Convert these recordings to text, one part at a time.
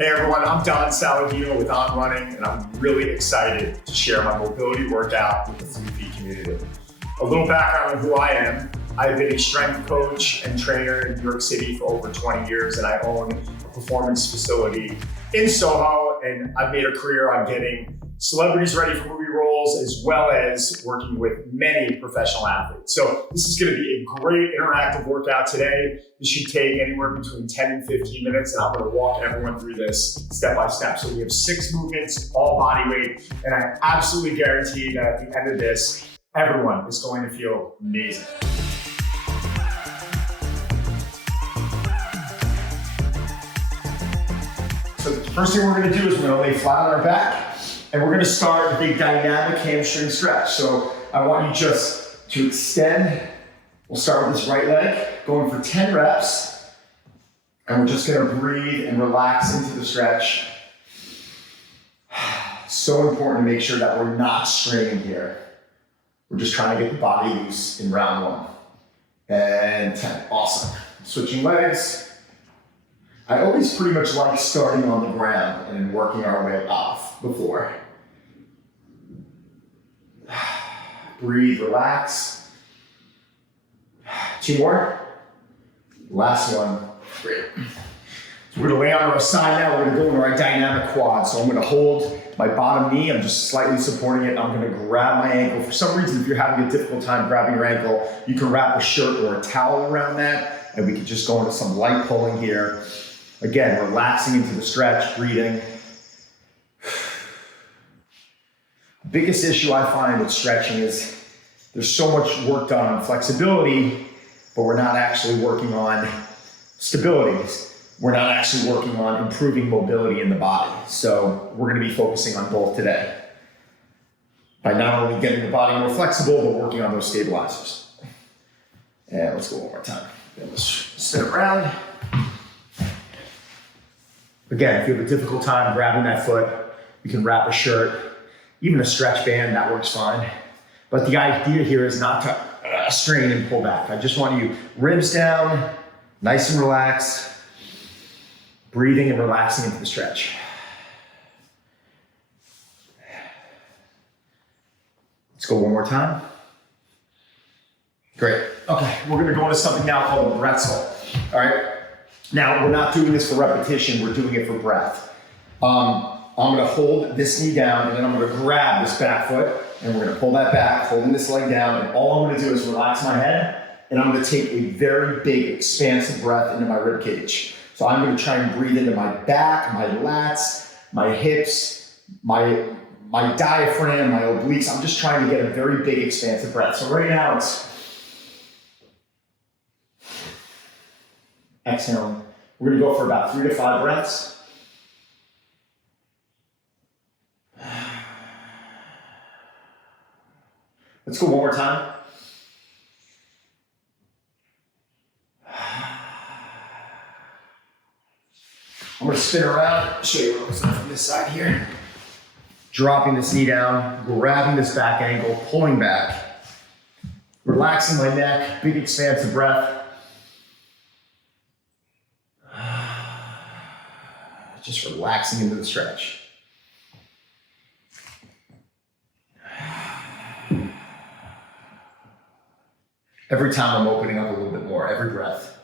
Hey everyone, I'm Don Saladino with On Running, and I'm really excited to share my mobility workout with the 3P community. A little background on who I am. I've been a strength coach and trainer in New York City for over 20 years, and I own a performance facility in Soho, and I've made a career on getting celebrities ready for movie roles, as well as working with many professional athletes. So this is going to be a great interactive workout today. This should take anywhere between 10 and 15 minutes, and I'm going to walk everyone through this step by step. So we have 6 movements, all body weight, and I absolutely guarantee that at the end of this, everyone is going to feel amazing. So the first thing we're going to do is we're going to lay flat on our back. And we're going to start with a dynamic hamstring stretch. So I want you just to extend. We'll start with this right leg, going for 10 reps. And we're just going to breathe and relax into the stretch. So important to make sure that we're not straining here. We're just trying to get the body loose in round 1. And 10, awesome. Switching legs. I always pretty much like starting on the ground and then working our way off the floor. Breathe, relax. 2 more. Last one. Great. So we're gonna lay on our side now. We're gonna go into our dynamic quad. So I'm gonna hold my bottom knee. I'm just slightly supporting it. I'm gonna grab my ankle. For some reason, if you're having a difficult time grabbing your ankle, you can wrap a shirt or a towel around that, and we can just go into some light pulling here. Again, relaxing into the stretch, breathing. Biggest issue I find with stretching is there's so much work done on flexibility, but we're not actually working on stability. We're not actually working on improving mobility in the body. So we're going to be focusing on both today by not only getting the body more flexible, but working on those stabilizers. And let's go one more time. Let's spin around. Again, if you have a difficult time grabbing that foot, you can wrap a shirt, even a stretch band, that works fine. But the idea here is not to strain and pull back. I just want you ribs down, nice and relaxed, breathing and relaxing into the stretch. Let's go one more time. Great. Okay, we're gonna go into something now called a Pretzel. All right. Now, we're not doing this for repetition, we're doing it for breath. I'm gonna hold this knee down, and then I'm gonna grab this back foot, and we're gonna pull that back, holding this leg down, and all I'm gonna do is relax my head, and I'm gonna take a very big, expansive breath into my rib cage. So I'm gonna try and breathe into my back, my lats, my hips, my diaphragm, my obliques. I'm just trying to get a very big, expansive breath. So right now, it's exhaling. We're gonna go for about 3 to 5 breaths. Let's go one more time. I'm gonna spin around, show you what it looks like from this side here. Dropping this knee down, grabbing this back ankle, pulling back, relaxing my neck, big expansive breath. Just relaxing into the stretch. Every time I'm opening up a little bit more, every breath.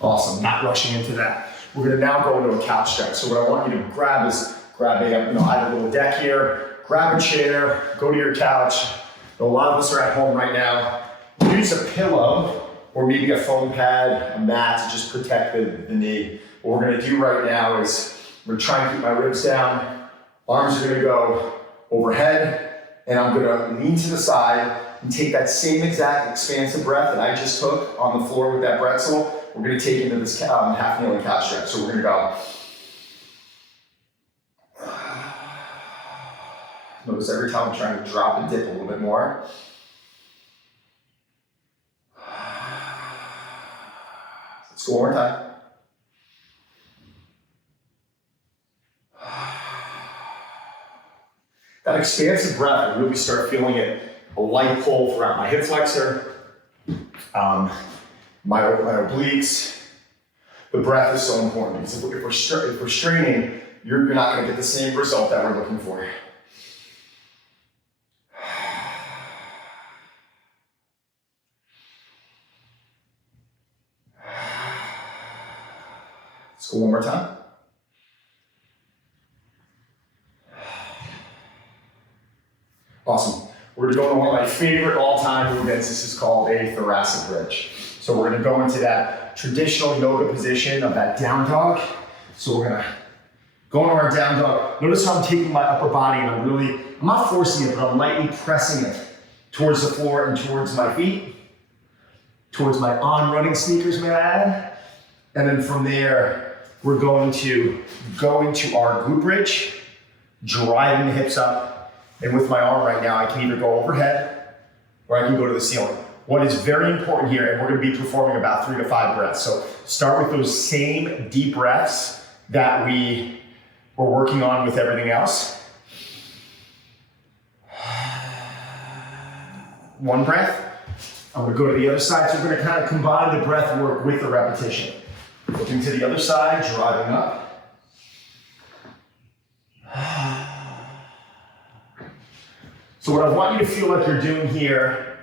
Awesome, not rushing into that. We're gonna now go into a couch stretch. So what I want you to grab is grab a, I have a little deck here, grab a chair, go to your couch. A lot of us are at home right now. Use a pillow or maybe a foam pad, a mat to just protect the knee. What we're gonna do right now is we're gonna try and keep my ribs down. Arms are gonna go overhead, and I'm gonna lean to the side and take that same exact expansive breath that I just took on the floor with that pretzel. We're gonna take into this half kneeling couch stretch. So we're gonna go. Notice every time I'm trying to drop and dip a little bit more. Let's go one more time. That expansive breath, I really start feeling it, a light pull throughout my hip flexor. my obliques. The breath is so important because if we're straining, you're not going to get the same result that we're looking for. Let's go one more time. Awesome. We're going to go into one of my favorite all-time movements. This is called a Thoracic Bridge. So we're going to go into that traditional yoga position of that down dog. So we're going to go into our down dog. Notice how I'm taking my upper body and I'm not forcing it, but I'm lightly pressing it towards the floor and towards my feet, towards my on-running sneakers, may I add. And then from there, we're going to go into our glute bridge, driving the hips up. And with my arm right now, I can either go overhead or I can go to the ceiling. What is very important here, and we're going to be performing about 3 to 5 breaths. So start with those same deep breaths that we were working on with everything else. One breath. I'm going to go to the other side. So we're going to kind of combine the breath work with the repetition. Looking to the other side, driving up. So what I want you to feel like you're doing here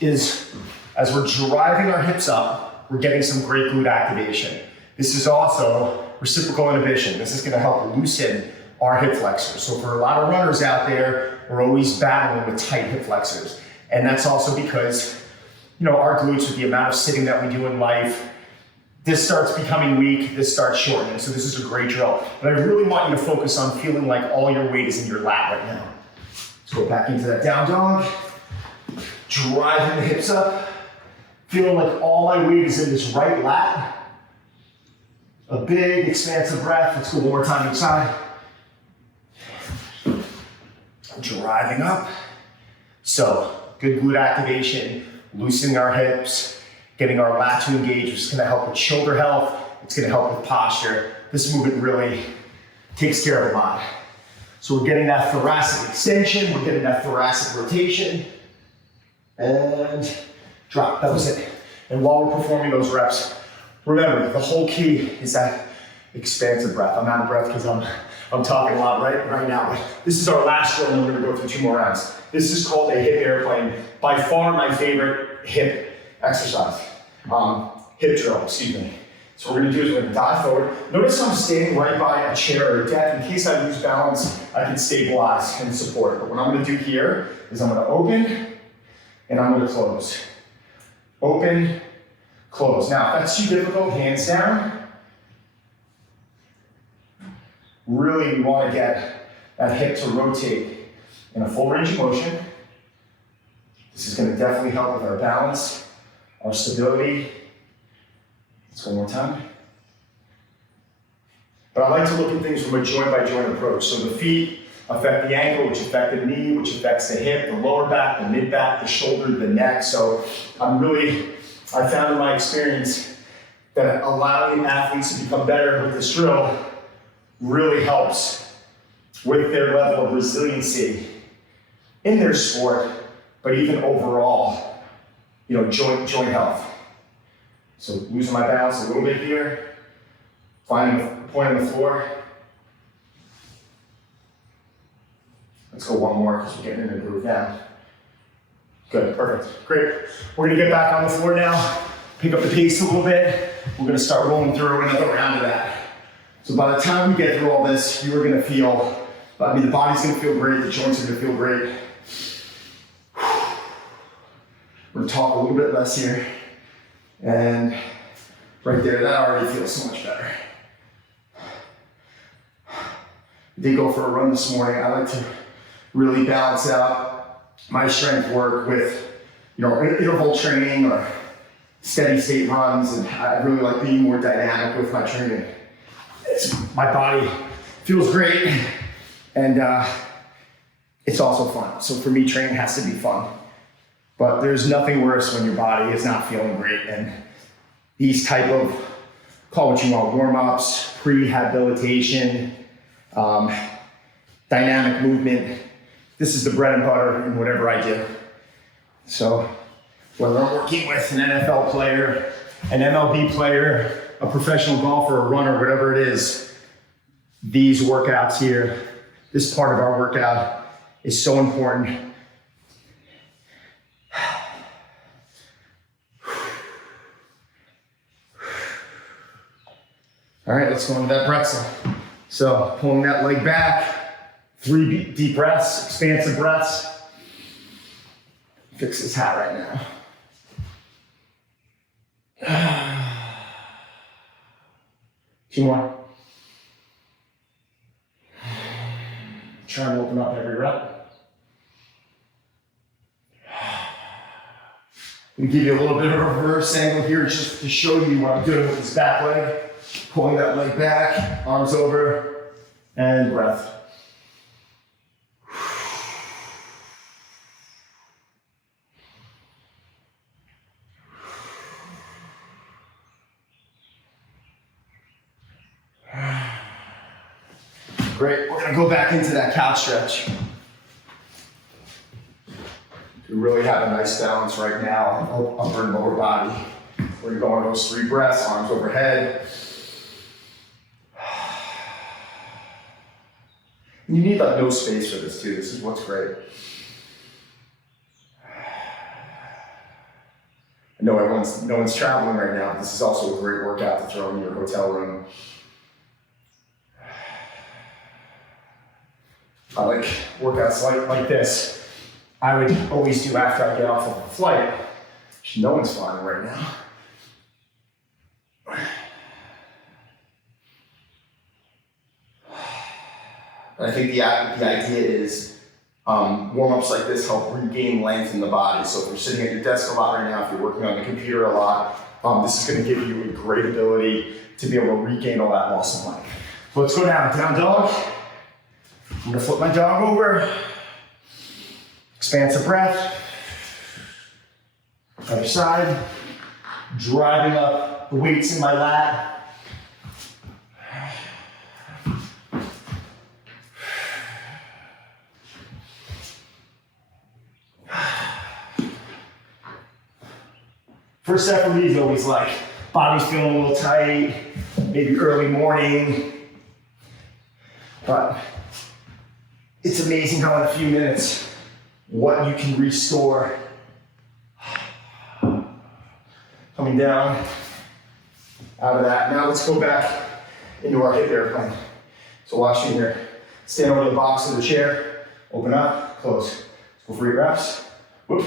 is, as we're driving our hips up, we're getting some great glute activation. This is also reciprocal inhibition. This is going to help loosen our hip flexors. So for a lot of runners out there, we're always battling with tight hip flexors. And that's also because, our glutes, with the amount of sitting that we do in life, this starts becoming weak, this starts shortening. So this is a great drill. But I really want you to focus on feeling like all your weight is in your lat right now. Let's go back into that down dog. Driving the hips up. Feeling like all my weight is in this right lat. A big expansive breath. Let's go one more time each side. Driving up. So, good glute activation, loosening our hips, getting our lat to engage, which is going to help with shoulder health. It's going to help with posture. This movement really takes care of the body. So we're getting that thoracic extension, we're getting that thoracic rotation, and drop, that was it. And while we're performing those reps, remember, the whole key is that expansive breath. I'm out of breath because I'm talking a lot right now. But this is our last drill, and we're gonna go through 2 more rounds. This is called a hip airplane. By far my favorite hip exercise. Hip drill, excuse me. So what we're gonna do is we're gonna dive forward. Notice I'm standing right by a chair or a deck. In case I lose balance, I can stabilize and support. But what I'm gonna do here is I'm gonna open and I'm gonna close. Open, close. Now, if that's too difficult, hands down. Really, we wanna get that hip to rotate in a full range of motion. This is gonna definitely help with our balance, our stability. Let's go one more time. But I like to look at things from a joint-by-joint approach. So the feet affect the ankle, which affects the knee, which affects the hip, the lower back, the mid-back, the shoulder, the neck. So I found in my experience that allowing athletes to become better with this drill really helps with their level of resiliency in their sport, but even overall, joint health. So losing my balance a little bit here, finding a point on the floor. Let's go one more because we're getting in the groove now. Good, perfect, great. We're gonna get back on the floor now, pick up the pace a little bit. We're gonna start rolling through another round of that. So by the time we get through all this, you are gonna feel, the body's gonna feel great, the joints are gonna feel great. We're gonna talk a little bit less here. And right there, that already feels so much better. I did go for a run this morning. I like to really balance out my strength work with, interval training or steady state runs. And I really like being more dynamic with my training. My body feels great and it's also fun. So for me, training has to be fun. But there's nothing worse when your body is not feeling great. And these type of, call what you want, warm-ups, prehabilitation, dynamic movement, this is the bread and butter in whatever I do. So Whether I'm working with an NFL player, an MLB player, a professional golfer, a runner, whatever it is, these workouts here, this part of our workout is so important. All right, let's go into that pretzel. So pulling that leg back, 3 deep breaths, expansive breaths. Fix this hat right now. 2 more. Try and open up every rep. I'm gonna give you a little bit of a reverse angle here just to show you what I'm doing with this back leg. Pulling that leg back, arms over, and breath. Great, we're gonna go back into that couch stretch. We really have a nice balance right now, upper and lower body. We're gonna go on those 3 breaths, arms overhead. You need like no space for this too. This is what's great. I know no one's traveling right now, but this is also a great workout to throw in your hotel room. I like workouts like this. I would always do after I get off of a flight, which no one's flying right now. I think the idea is warm-ups like this help regain length in the body. So if you're sitting at your desk a lot right now, if you're working on the computer a lot, this is going to give you a great ability to be able to regain all that loss of length. So let's go down dog. I'm going to flip my dog over. Expansive breath. Other side. Driving up the weights in my lat. First step for me is always like, body's feeling a little tight, maybe early morning, but it's amazing how in a few minutes, what you can restore. Coming down, out of that. Now let's go back into our hip airplane. So watch me here. Stand over the box of the chair, open up, close. Let's go for 8 reps. Whoop.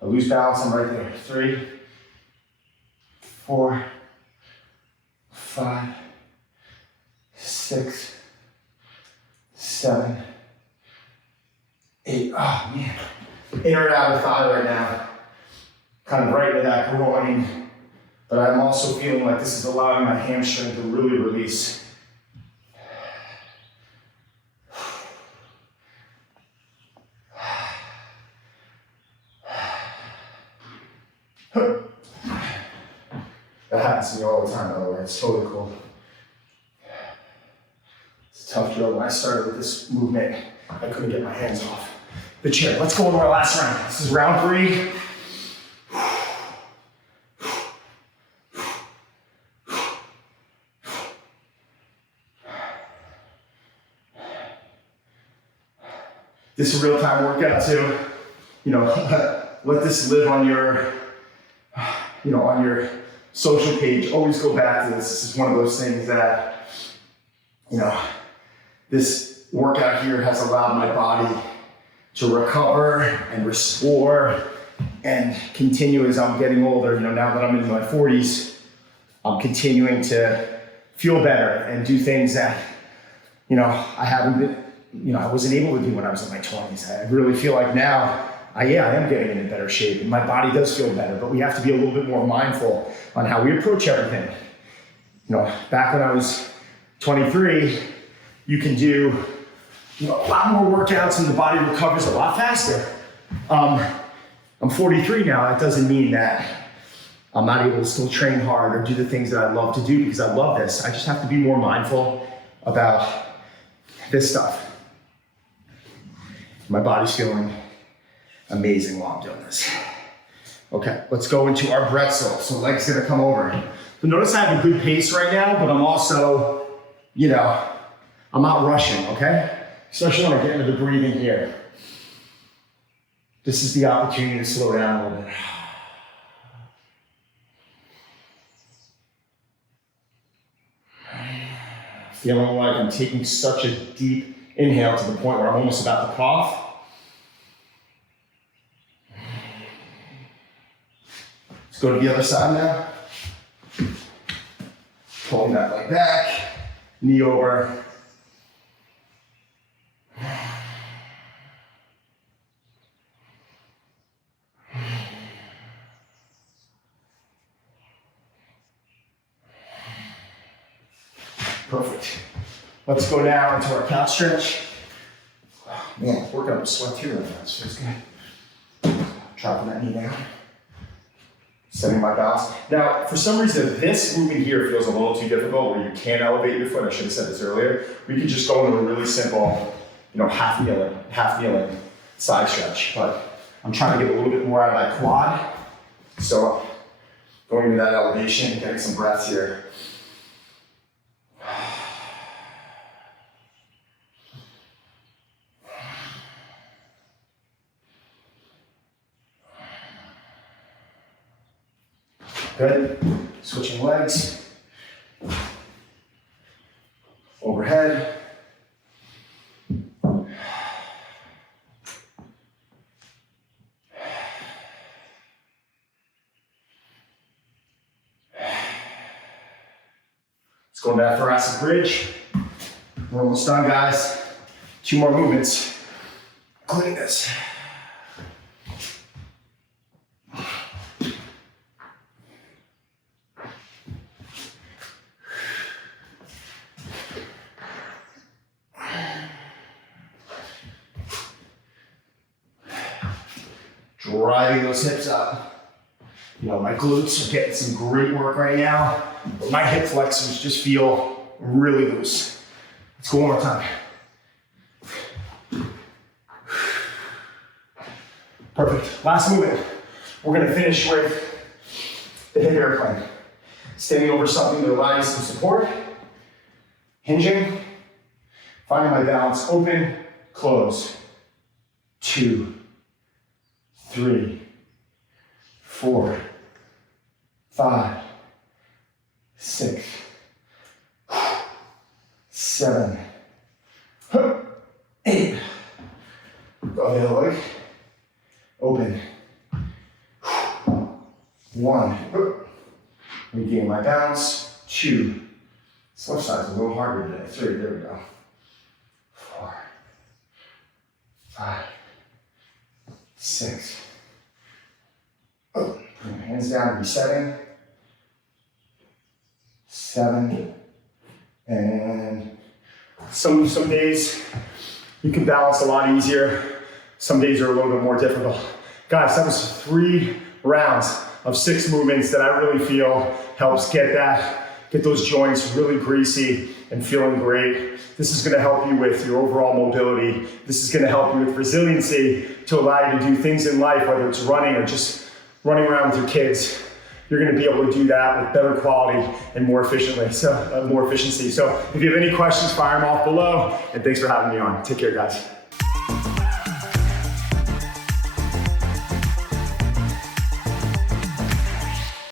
I lose balance, I'm right there. 3, 4, 5, 6, 7, 8. Oh man. In or out of thigh right now. Kind of right into that groin. But I'm also feeling like this is allowing my hamstring to really release. That happens to me all the time, by the way. It's totally cool. It's a tough drill. When I started with this movement, I couldn't get my hands off the chair. Let's go into our last round. This is round 3. This is a real-time workout too. You know, let this live on your, on your social page. Always go back to this. This is one of those things that, this workout here has allowed my body to recover and restore and continue as I'm getting older. Now that I'm in my 40s, I'm continuing to feel better and do things that, I haven't been, I wasn't able to do when I was in my 20s. I really feel like now, I am getting into better shape and my body does feel better, but we have to be a little bit more mindful on how we approach everything. Back when I was 23, you can do a lot more workouts and the body recovers a lot faster. I'm 43 now. That doesn't mean that I'm not able to still train hard or do the things that I love to do because I love this. I just have to be more mindful about this stuff. My body's feeling amazing while I'm doing this. Okay, let's go into our Pretzel. So legs gonna come over. So notice I have a good pace right now, but I'm also, you know, I'm not rushing, okay? Especially when I get into the breathing here. This is the opportunity to slow down a little bit. Feeling like I'm taking such a deep inhale to the point where I'm almost about to cough. Let's go to the other side now. Pulling that leg back, knee over. Perfect. Let's go now into our calf stretch. Man, working up a sweat here right now, so it's good. Dropping that knee down. Setting my balance. Now, for some reason, this movement here feels a little too difficult where you can't elevate your foot. I should have said this earlier. We could just go into a really simple, you know, half kneeling side stretch. But I'm trying to get a little bit more out of that quad. So going into that elevation, getting some breaths here. Good. Switching legs. Overhead. Let's go into that thoracic bridge. We're almost done, guys. 2 more movements, including this. Driving those hips up. You know, my glutes are getting some great work right now, but my hip flexors just feel really loose. Let's go one more time. Perfect. Last movement. We're gonna finish with the hip airplane. Standing over something that allows you some support. Hinging. Finding my balance. Open, close. 2, 3, 4, 5, 6, 7, 8. Go the other leg. Open. 1. Regain my balance. 2. This left side's a little harder today. 3. There we go. 4, 5, 6. Bring my hands down, resetting. 7. And some days you can balance a lot easier. Some days are a little bit more difficult. Guys, that was 3 rounds of 6 movements that I really feel helps get those joints really greasy and feeling great. This is gonna help you with your overall mobility. This is gonna help you with resiliency to allow you to do things in life, whether it's running or just running around with your kids. You're gonna be able to do that with better quality and more efficiently. So, more efficiency. So if you have any questions, fire them off below. And thanks for having me on. Take care, guys.